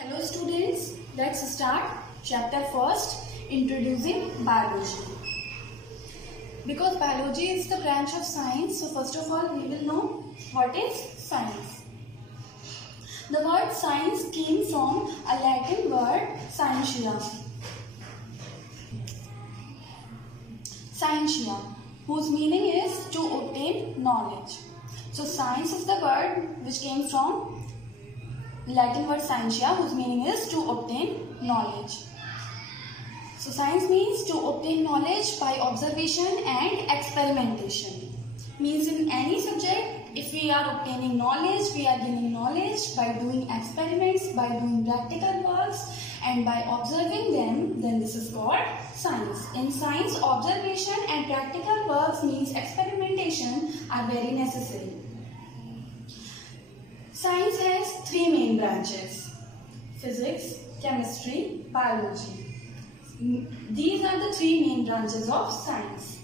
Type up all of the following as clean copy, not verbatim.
Hello students, let's start chapter first, introducing biology. Because biology is the branch of science, so first of all we will know what is science. The word science came from a Latin word scientia. Scientia, whose meaning is to obtain knowledge. So science is the word which came from Latin word scientia, whose meaning is to obtain knowledge. So science means to obtain knowledge by observation and experimentation. Means in any subject, if we are obtaining knowledge, we are gaining knowledge by doing experiments, by doing practical works and by observing them, then this is called science. In science, observation and practical works means experimentation are very necessary. Science has three main branches: physics, chemistry, biology. These are the three main branches of science.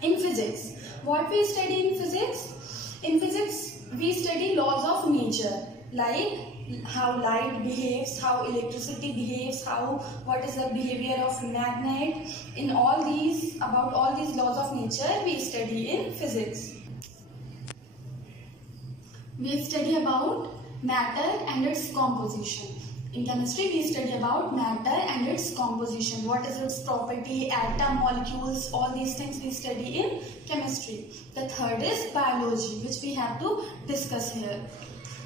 In physics, what we study in physics? In physics, we study laws of nature, like how light behaves, how electricity behaves, what is the behavior of magnet. About all these laws of nature, we study in physics. We study about matter and its composition. In chemistry, we study about matter and its composition. What is its property, atom, molecules, all these things we study in chemistry. The third is biology, which we have to discuss here.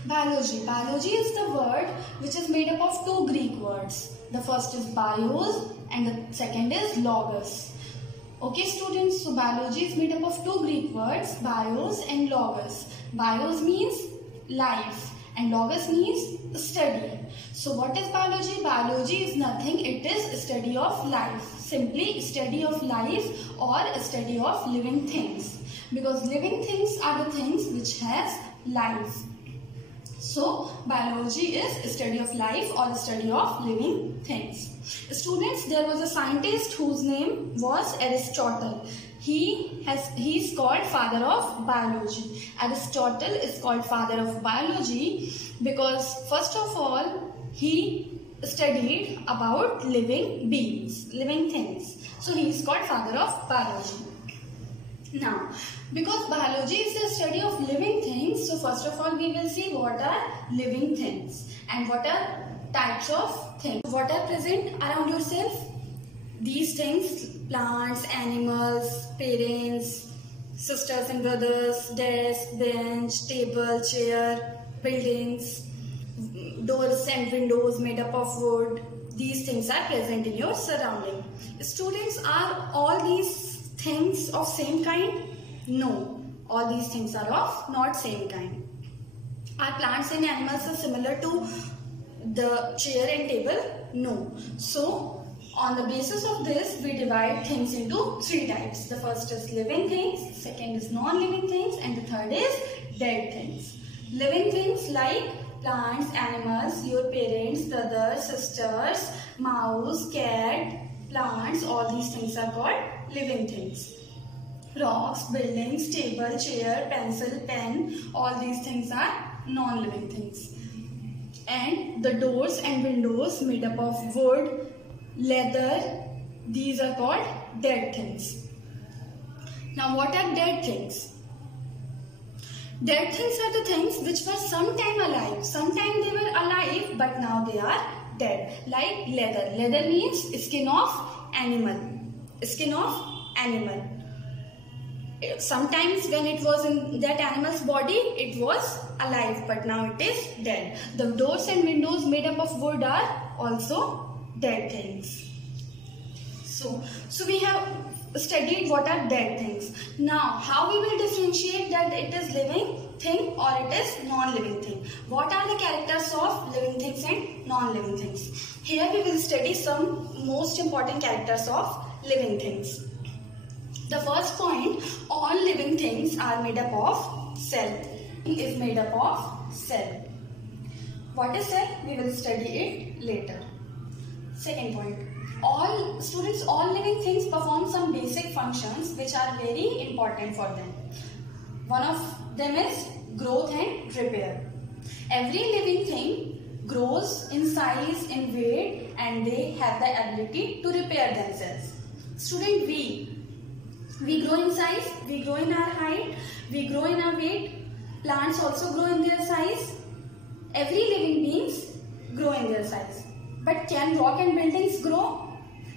Biology. Biology is the word which is made up of two Greek words. The first is bios and the second is logos. Okay students, so biology is made up of two Greek words, bios and logos. Bios means life and logos means study. So what is biology? Biology is nothing, it is study of life. Simply study of life or study of living things. Because living things are the things which has life. So biology is study of life or study of living things. Students, there was a scientist whose name was Aristotle. He is called father of biology. Aristotle is called father of biology because first of all he studied about living beings, living things. So he is called father of biology. Now, because biology is the study of living things, so first of all we will see what are living things and what are types of things. What are present around yourself? These things: plants, animals, parents, sisters and brothers, desk, bench, table, chair, buildings, doors and windows made up of wood. These things are present in your surrounding. Students, are all these things of same kind? No, all these things are of not same kind. Are plants and animals similar to the chair and table? No. So on the basis of this, we divide things into three types. The first is living things, second is non-living things, and the third is dead things. Living things like plants, animals, your parents, brothers, sisters, mouse, cat, plants, all these things are called living things. Rocks, buildings, table, chair, pencil, pen, all these things are non-living things. And the doors and windows made up of wood, leather, these are called dead things. Now what are dead things? Dead things are the things which were sometime alive. Sometime they were alive but now they are dead. Like leather. Leather means skin of animal. Skin of animal. Sometimes when it was in that animal's body, it was alive but now it is dead. The doors and windows made up of wood are also dead things. So we have studied what are dead things. Now how we will differentiate that it is living thing or it is non-living thing? What are the characters of living things and non-living things? Here we will study some most important characters of living things. The first point, all living things are made up of cell. It is made up of cell. What is cell? We will study it later. Second point, all living things perform some basic functions which are very important for them. One of them is growth and repair. Every living thing grows in size, in weight, and they have the ability to repair themselves. Student, we grow in size, we grow in our height, we grow in our weight. Plants also grow in their size. Every living beings grow in their size. But can rock and buildings grow?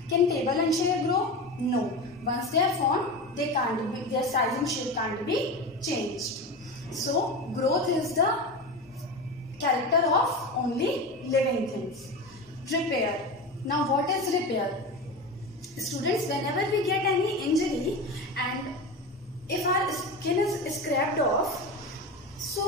Can table and chair grow? No. Once they are formed, they can't be, their size and shape can't be changed. So growth is the character of only living things. Repair. Now what is repair? Students, whenever we get any injury and if our skin is scraped off, so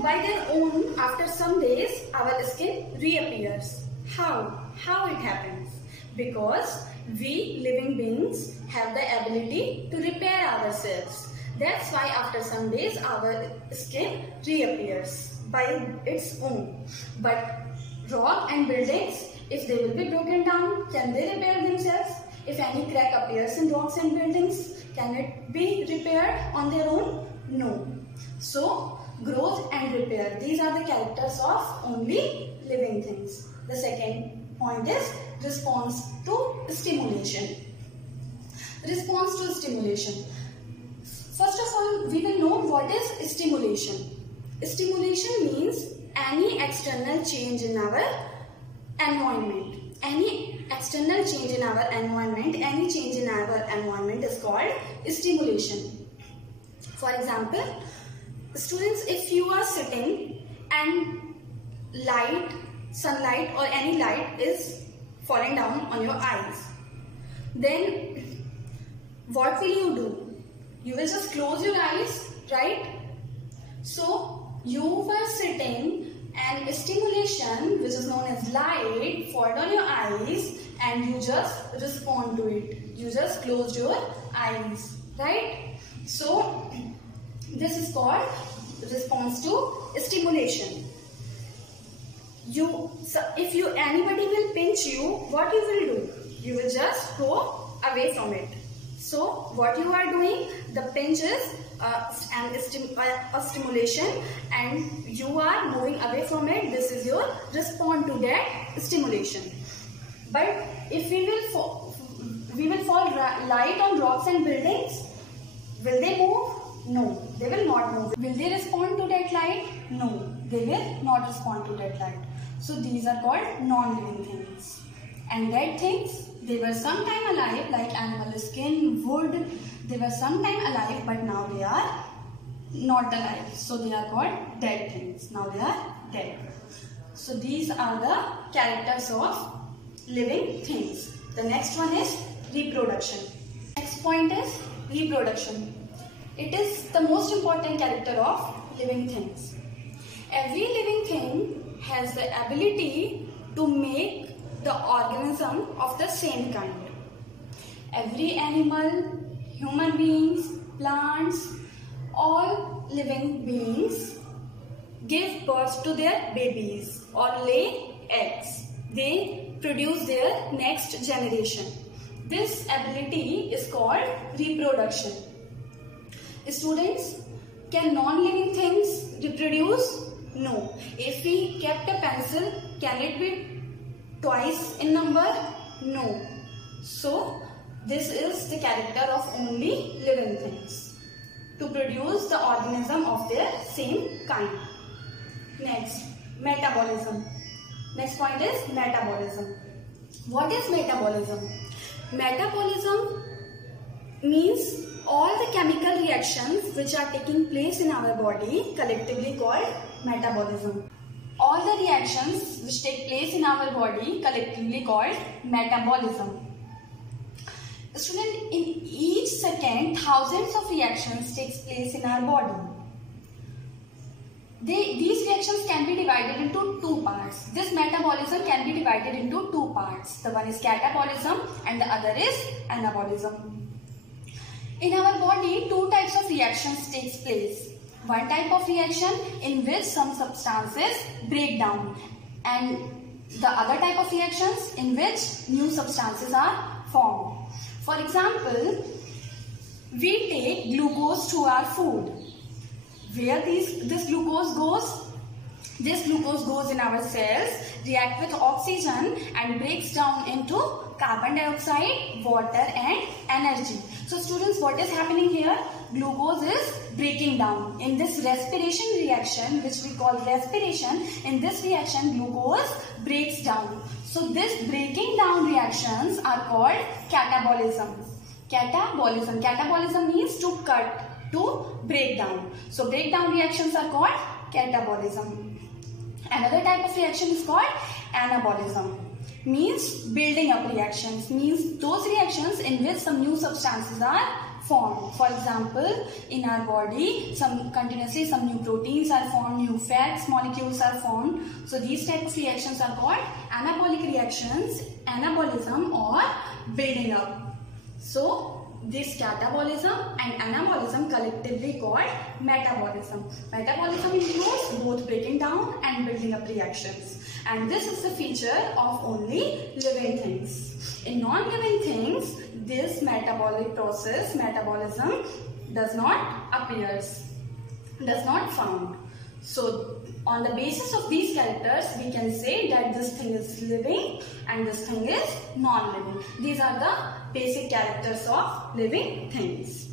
by their own, after some days, our skin reappears. How it happens? Because we living beings have the ability to repair ourselves. That's why after some days our skin reappears by its own. But rock and buildings, if they will be broken down, can they repair themselves? If any crack appears in rocks and buildings, can it be repaired on their own? No. So, growth and repair, these are the characters of only living things. The second point is response to stimulation. Response to stimulation. First of all, we will know what is stimulation. Stimulation means any external change in our environment. Any external change in our environment, any change in our environment is called stimulation. For example, students, if you are sitting and sunlight or any light is falling down on your eyes, then what will you do? You will just close your eyes, right? So you were sitting and stimulation, which is known as light, falls on your eyes and you just respond to it. You just closed your eyes, right? So this is called response to stimulation. If anybody will pinch you, what you will do? You will just go away from it. So what you are doing, the pinch is a stimulation and you are moving away from it. This is your response to that stimulation. But if we will fall light on rocks and buildings, will they move? No, they will not move. Will they respond to that light? No, they will not respond to that light. So these are called non-living things. And dead things, they were sometime alive, like animal skin, wood. They were sometime alive, but now they are not alive. So they are called dead things. Now they are dead. So these are the characters of living things. The next one is reproduction. Next point is reproduction. It is the most important character of living things. Every living thing has the ability to make the organism of the same kind. Every animal, human beings, plants, all living beings give birth to their babies or lay eggs. They produce their next generation. This ability is called reproduction. Students, can non-living things reproduce? No. If we kept a pencil, can it be twice in number? No. So, this is the character of only living things, to produce the organism of their same kind. Next, metabolism. Next point is metabolism. What is metabolism? Metabolism means all the chemical reactions which are taking place in our body, collectively called metabolism. All the reactions which take place in our body, collectively called metabolism. Student, in each second, thousands of reactions takes place in our body. These reactions can be divided into two parts. This metabolism can be divided into two parts. The one is catabolism and the other is anabolism. In our body, two types of reactions takes place. One type of reaction in which some substances break down, and the other type of reactions in which new substances are formed. For example, we take glucose to our food. Where this glucose goes? This glucose goes in our cells, react with oxygen and breaks down into carbon dioxide, water and energy. So students, what is happening here? Glucose is breaking down. In this respiration reaction, which we call respiration, in this reaction glucose breaks down. So this breaking down reactions are called catabolism. Catabolism. Catabolism means to cut, to break down. So breakdown reactions are called catabolism. Another type of reaction is called anabolism. Means building up reactions. Means those reactions in which some new substances are formed. For example, in our body, continuously some new proteins are formed, new fats molecules are formed. So these types of reactions are called anabolic reactions, anabolism or building up. So this catabolism and anabolism collectively called metabolism. Metabolism includes both breaking down and building up reactions. And this is the feature of only living things. In non-living things, this metabolic process, metabolism, does not appear, does not found. So on the basis of these characters, we can say that this thing is living and this thing is non-living. These are the basic characters of living things.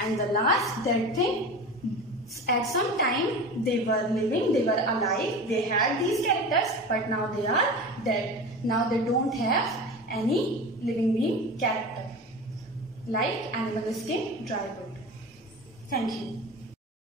And the last dead thing, at some time they were living, they were alive, they had these characters, but now they are dead. Now they don't have any living being character, like animalistic dry wood. Thank you.